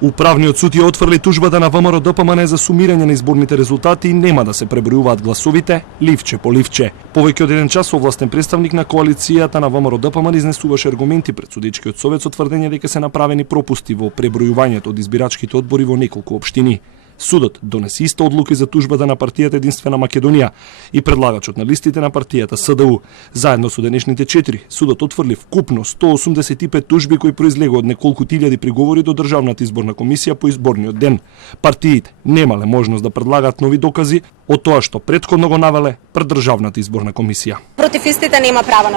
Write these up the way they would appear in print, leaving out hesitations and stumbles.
Управниот суд ја отфрли тужбата на ВМРО-ДПМН за сумирање на изборните резултати и нема да се пребројуваат гласовите ливче по ливче. Повеќе од 1 час овластен представник на коалицијата на ВМРО-ДПМН изнесуваше аргументи пред судичкиот совет со тврдење дека се направени пропусти во пребројувањето од избирачките одбори во неколку општини. Судот донесе иста одлука за тужбата на партијата Единствена Македонија и предлагачот на листите на партијата СДУ. Заедно со денешните 4, судот отфрли вкупно 185 тужби кои произлегува од неколку илјади приговори до Државната изборна комисија по изборниот ден. Партиите немале можност да предлагаат нови докази од тоа што претходно го навеле пред Државната изборна комисија. Против истите нема право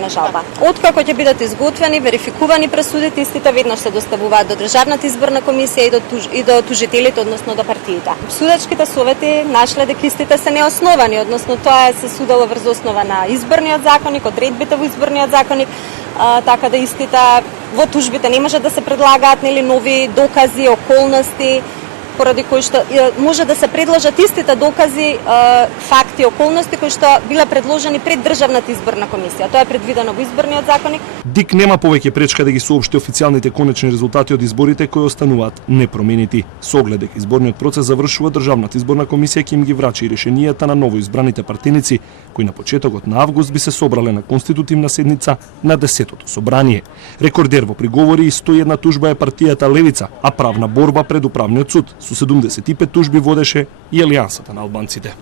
на жалба. Откако ќе бидат изготвени, верификувани пресудите, истите веднаш се доставуваат до Државната изборна комисија и до тужителите, односно до партиите. Судачките совети нашле дека истите се неосновани, односно тоа се судело врз основа на изборниот законник, одредбите во изборниот законник, така да истите во тужбите не може да се предлагаат нови докази, околности, поради кои што може да се предложат истите докази, факти, околности кои што биле предложени пред Државната изборна комисија. Тоа е предвидено во изборниот законник. ДИК нема повеќе пречка да ги соопшти официјалните конечни резултати од изборите кои остануваат непроменети. Со оглед дека изборниот процес завршува, Државната изборна комисија ќе им ги врачи и решенијата на новоизбраните партиници кои на почетокот на август би се собрале на конститутивна седница на 10-тото собрание. Рекордер во приговори и 101 тужба е партијата Левица, а правна борба пред управниот суд. Со 75 тужби водеше и Алијансата на албанците.